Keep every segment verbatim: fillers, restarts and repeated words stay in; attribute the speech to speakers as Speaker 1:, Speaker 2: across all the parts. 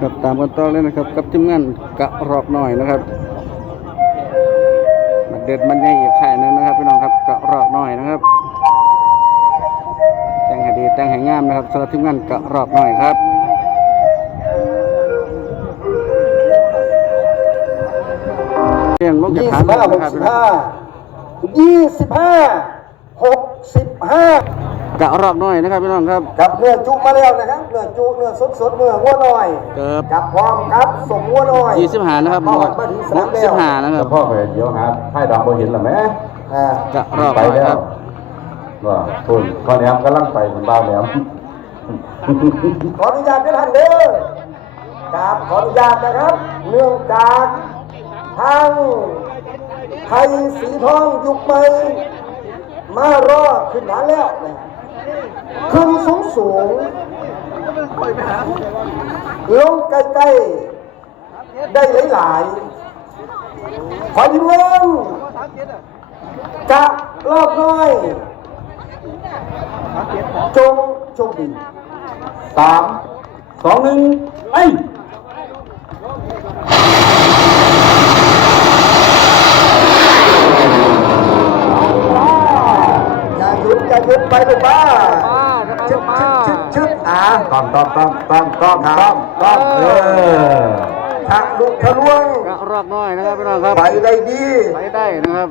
Speaker 1: ครับตามกันต่อเลยนะครับกับทีมงานกระรอกหน่อยนะครับมาเด็ดมันใหญ่อีกแค่นึงนะครับพี่น้องครับกระรอกหน่อยนะครับแต่งให้ดีแต่งให้งามนะครับสำหรับทีมงานกระรอกหน่อยครับเพียงลงจากฐานนะครับ
Speaker 2: ยี่สิบห้าหกสิบห้
Speaker 1: กระรอกหน่อยนะครับพี่น้องครับ
Speaker 2: กับเนื้อจุมาแล้วนะครับเนื้อจุเนื้อสดสดเนื้อหัวหน่อยกับพร้อมครับสมหัวหน่อย
Speaker 1: ยี่สิบห้านะครับหกสิบห้านะครับ
Speaker 3: พ่อเคยเดี๋ยวหาให้ดอกบัวหินหรือไหม
Speaker 1: กระรอกไปแล้ว
Speaker 3: ว่าคุณพ่อแหนมกำลังไปคนบ้าแหนม
Speaker 2: ขออนุญาตด้วยท่านเด้อกับขออนุญาตนะครับเนื่องจากทางไทยสีทองยุคใหม่มารอขึ้นฐานแล้วขึ้นสูงสูงลงใกล้ๆได้หลายๆขอยืนยันกะรอบน้อยจงโชคดี
Speaker 3: สามสองหนึ่งไอ
Speaker 2: อย่าหยุดไปลูกบ้าชึบชึบชึบชึบอ่า
Speaker 3: ต้องต้องต้องต้องต้องต้องต้องเออ
Speaker 2: ทางลุกทะลวง
Speaker 1: กระรอกน้อยนะครับพี่น้องครับ
Speaker 2: ไปได้ดี
Speaker 1: ไปได้นะครับ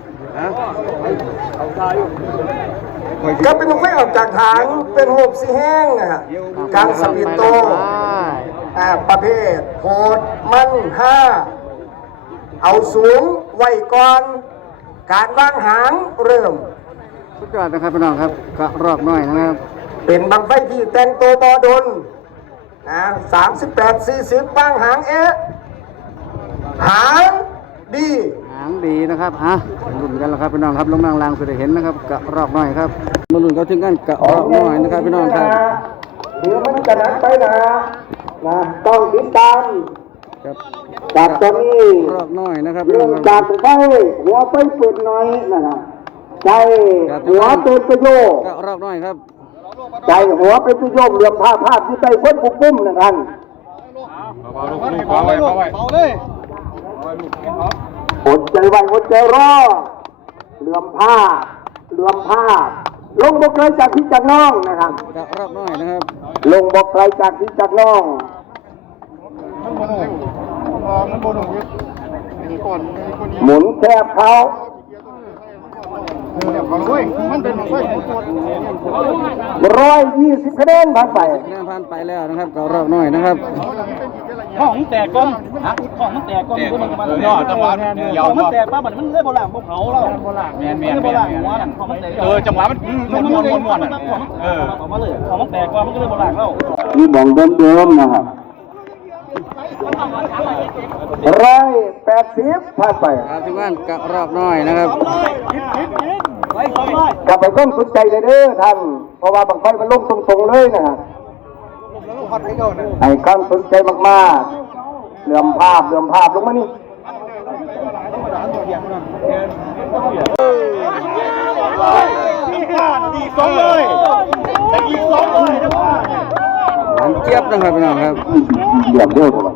Speaker 2: ก็เป็นลูกไฟออกจากถังเป็นหกสีแห้งนะครับการสปีดโตอ่าประเภทโหดมันห้าเอาสูงไว้ก่อนการวางหางเริ่ม
Speaker 1: สุดยอดนะครับพี่น้องครับกระรอกน้อยนะครับ
Speaker 2: เป็นบังไฟที่แต่งตัวบอดนนะสามสิบแปดสี่สิบบ้างหางเอ๊ะหางดี
Speaker 1: หางดีนะครับฮะลุ้นกันแล้วครับพี่น้องครับลงนางลางสุดเห็นนะครับกระรอกน้อยครับมาลุ้นเขาถึงกันกระรอกน้อยนะครับพี่น้องครับ
Speaker 2: เดี๋ยวมันจะนัดไปนะนะต้องติดตาม
Speaker 1: ครับ
Speaker 2: จากตรงนี้
Speaker 1: กระรอกน้อยนะครับ
Speaker 2: เรื่องจากไฟหัวไฟเปิดน้อยนะครับใจหัวเป็นประโยชน์
Speaker 1: กระรอกน้อยครับ
Speaker 2: ใจหัวเป็นประโยชน์เรื่องผ้าผ้าที่ใจพ้นปุ้มปุ้มนะครับอดใจไว้อดใจรอเรื่องผ้าเรื่องผ้าลงบกไกลจากที่จากน้องนะครับ
Speaker 1: กระรอกน้อยนะครับ
Speaker 2: ลงบกไกลจากที่จากน้องหมุนแคบเขาร้อยยี่สิบคะแนนผ่านไป
Speaker 1: คะแนนผ่านไปแล้วนะครับกระรอกน้อยนะครับ
Speaker 4: ของแตกก้อนฮะของมันแตกก้อนมันมันยอดจังหวะของมันแตกป้ามันมันเลื่อยโบราณพวกเขาเราโบราณแมนแมนแมนเออจังหวะมันม้วนม้วนม้วนม้วนเออของมันเลยของมันแตกก้อนมันก็เลยโบราณเรา
Speaker 2: นี่มองเดิมๆนะครับร้อยแปดสิบผ่านไป
Speaker 1: ทีมงานกระรอกน้อยนะครับ
Speaker 2: กลับไปต้องสนใจเลยเด้อท่านเพราะว่าบางไฟมันลุ่มตรงๆเลยนะครับให้ความสนใจมากๆเหลื่อมภาพเหลื่อมภาพลงมานี่
Speaker 4: ดีสองเลยอีกสองเลยนะว่า
Speaker 1: หลังเจี๊ยบนะครับพี่น้องครับ
Speaker 2: เหลี่ยมเด้อครับ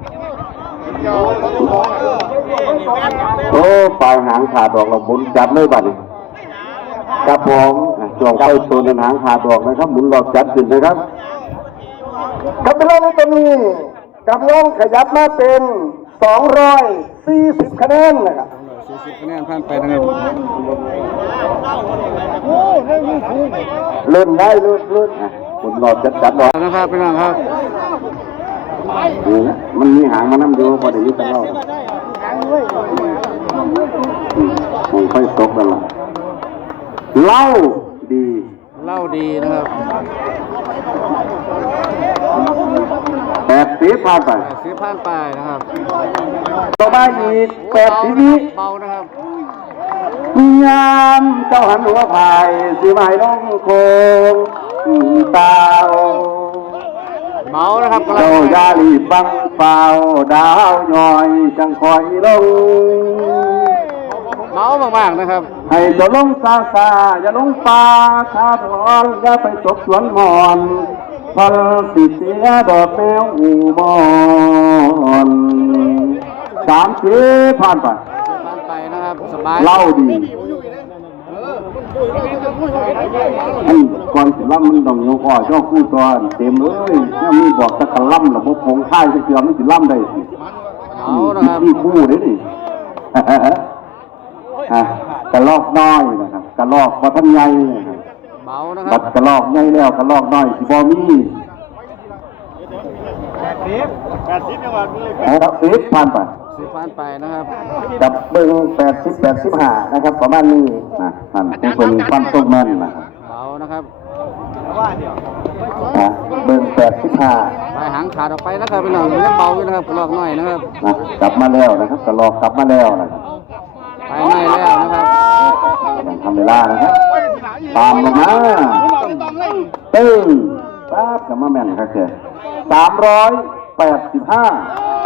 Speaker 2: โอ้ปลายหางขาดดอกเราหมุนจัดเลยบัดนี้กระพงช่วงไปตัวในหางขาดดอกนะครับหมุนหลอกจัดขึ้นนะครับกับเรื่องตรงนี้กับน้องขยับมาเป็นสองร้อยสี่สิบคะแนนนะครับ
Speaker 1: สี่สิบคะแนนผ่านไปนะครับ
Speaker 2: เล่นได้เล่นเล่นหมุนหลอกจัดจัดดอก
Speaker 1: นะครับพี่น้องครับ
Speaker 2: มันมีหางมานั่งดูพอดีนี้ตลอดมันค่อยตกกันละเล่าดี
Speaker 1: เล่าดีนะครับ
Speaker 2: แปดสีผ่านไป
Speaker 1: แปดสีผ่านไปนะครับ
Speaker 2: ต่อมาอีกแปดสี
Speaker 1: นี้เบานะครับ
Speaker 2: ยามเจ้าหันหัวพายสีไม้ลงโคงตาว
Speaker 1: เมานะครับ
Speaker 2: เจ้ายาลีบังเฝ้าดาวย่อยจังคอยลง
Speaker 1: เมามากๆนะครับ
Speaker 2: ให้เจ้าลงซาซาอย่าลงป่าชาทอนอย่าไปตกสวนหมอนพันติเสียดอกแมวอูบอนามสิบผ่านไป
Speaker 1: ผ่านไปนะครับสบาย
Speaker 2: เล่าดีอันก่อนสิล่ำมันต้องยกอ่อช่อคู่ตัวเต็มเลยถ้ามีบอกจะกระล่ำหรือพวกผงค่ายจะเกลือมันสิล่ำได้สิ
Speaker 1: เอานะครับ
Speaker 2: มีคู่เด้ดิ อ่ะกระลอกน้อยนะครับกระลอกวัฒนใหญ่นะครับ
Speaker 1: เบานะค
Speaker 2: บั
Speaker 1: รับ
Speaker 2: ดกระลอกใหญ่แล้วกระลอกน้อยสิบ่มี
Speaker 4: แปดสิบแปดสิบจังหวัดเลย
Speaker 2: ครับสิบผ่านไป
Speaker 1: สิบผ่านไปนะครับ
Speaker 2: ดับเบิ้งแปดสิบแปดสิบห้านะครับประมาณนี้นะท่านผู้คนฟันต้นแม่นนะครับ
Speaker 1: เบานะครับ
Speaker 4: ว่าเดี๋ยว
Speaker 2: นะเบิ้งแปดสิบห้า
Speaker 1: ปลายหางขาดออกไปนะครับพี่น้องยังเบาอยู่นะครับกระรอกน้อยนะครับ
Speaker 2: นะกลับมาแล้วนะครับกระลอกกลับมาแล้วนะครับ
Speaker 1: ภายในแล้วนะครับ
Speaker 2: ยังทำเวลานะครับตามลงมาตึ้งปั๊บกลับมาแม่นครับเจ้สามร้อยแปดสิบห้า